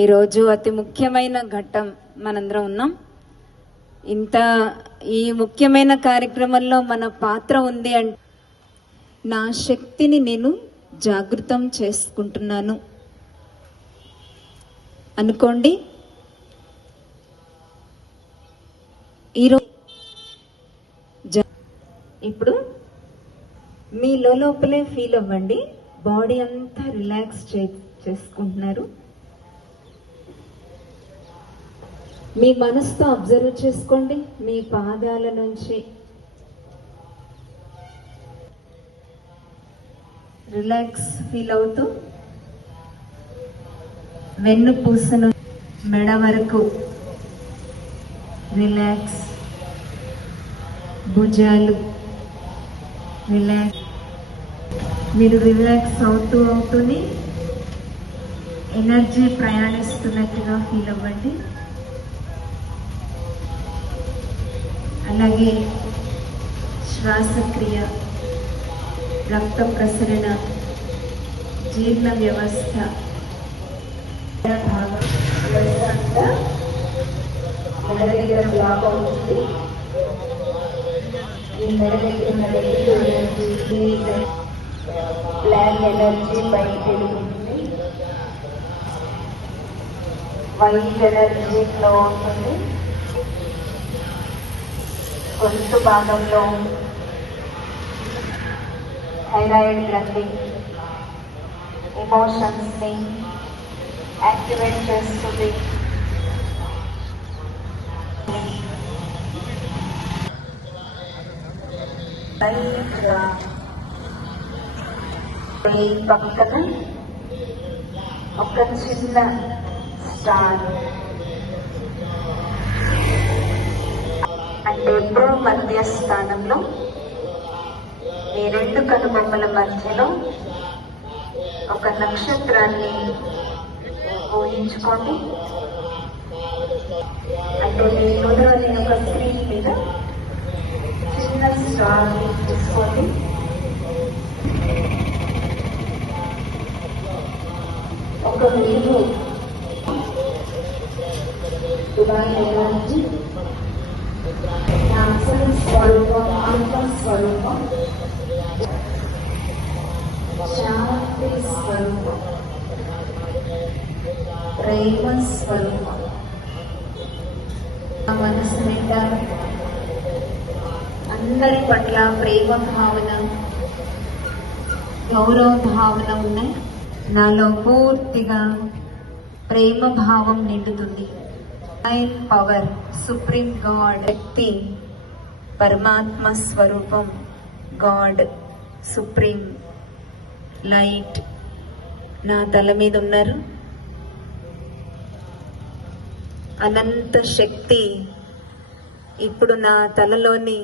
ఈరోజు అతి ముఖ్యమైన ఘట్టం మనందరం ఉన్నాం. ఇంత ఈ ముఖ్యమైన కార్యక్రమంలో మన పాత్ర ఉంది అంటే నా శక్తిని నేను జాగృతం చేసుకుంటున్నాను. అనుకోండి ఈరోజు ఇప్పుడు మీ లోపలే ఫీల్ అవ్వండి. బాడీ అంతా రిలాక్స్ చే చేసుకుంటున్నారు. మీ మనసుతో అబ్జర్వ్ చేసుకోండి మీ పాదాల నుంచి. రిలాక్స్ ఫీల్ అవుతూ. వెన్ను పూసను మెడ వరకు. రిలాక్స్ భుజాలు. రిలాక్స్ మీరు రిలాక్స్ అవుతూ అవుతూనే ఎనర్జీ ప్రయాణిస్తున్నట్టుగా ఫీల్ అవ్వండి. అలాగే శ్వాసక్రియ రక్త ప్రసరణ జీర్ణ వ్యవస్థ భాగం మెడ దగ్గర బ్లాక్ అవుతుంది ఈ మెడ దగ్గర ఎనర్జీ బ్లాక్ ఎనర్జీ బయటికి వెళ్తుంది వైట్ ఎనర్జీ ఫ్లో అవుతుంది గొంతు భాగంలో థైరాయిడ్ గ్రంథి ఎమోషన్స్ ని యాక్టివేట్ చేస్తుంది లైట్గా ఈ పక్కన ఒక చిన్న స్టార్ అంటే ఎప్పుడో మధ్య స్థానంలో ఈ రెండు కనుబొమ్మల మధ్యలో ఒక నక్షత్రాన్ని ఊహించుకోండి. అంటే మీ కుదరని ఒక స్క్రీన్ మీద చిన్న స్టార్ తీసుకోండి. ఒక మీరు ఇలా ఎనర్జీ స్వరూపం ఆత్మ స్వరూపం శాంతి స్వరూపం ప్రేమ స్వరూపం ఆ మనసు నిండా అందరి పట్ల ప్రేమ భావన గౌరవ భావన ఉన్నాయి నాలో పూర్తిగా ప్రేమ భావం నిండుతుంది డివైన్ పవర్ సుప్రీం గాడ్ శక్తి పరమాత్మ స్వరూపం గాడ్ సుప్రీం లైట్ నా తల మీద ఉన్నారు. అనంత శక్తి ఇప్పుడు నా తలలోని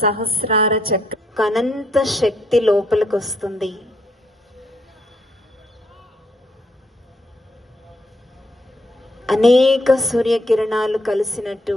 సహస్రార చక్ర అనంత శక్తి లోపలికి వస్తుంది. అనేక సూర్యకిరణాలు కలిసినట్టు